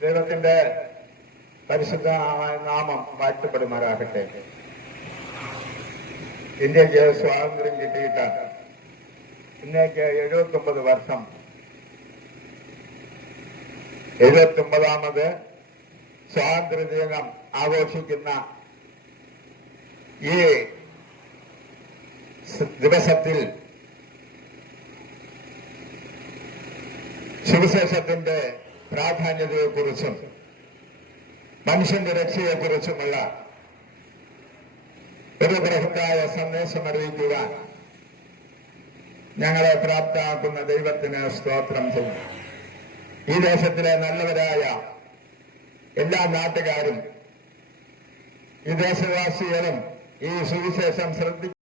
ദൈവത്തിന്റെ പരിശുദ്ധമായ നാമം വാഴ്ത്തപ്പെടുമാറാകട്ടെ. ഇന്ത്യക്ക് സ്വാതന്ത്ര്യം കിട്ടിയിട്ട് ഇന്നേക്ക് 79 വർഷം. 79ാമത് സ്വാതന്ത്ര്യദിനം ആഘോഷിക്കുന്ന ഈ ദിവസത്തിൽ സുവിശേഷത്തിന്റെ പ്രാധാന്യതയെക്കുറിച്ചും മനുഷ്യന്റെ രക്ഷയെക്കുറിച്ചുമുള്ള ഒരു ബൃഹത്തായ സന്ദേശം അറിയിക്കുവാൻ ഞങ്ങളെ പ്രാപ്തമാക്കുന്ന ദൈവത്തിന് സ്തോത്രം ചെയ്യും. ഈ ദേശത്തിലെ നല്ലവരായ എല്ലാ നാട്ടുകാരും ഈ ദേശവാസികളും ഈ സുവിശേഷം ശ്രദ്ധിക്കും.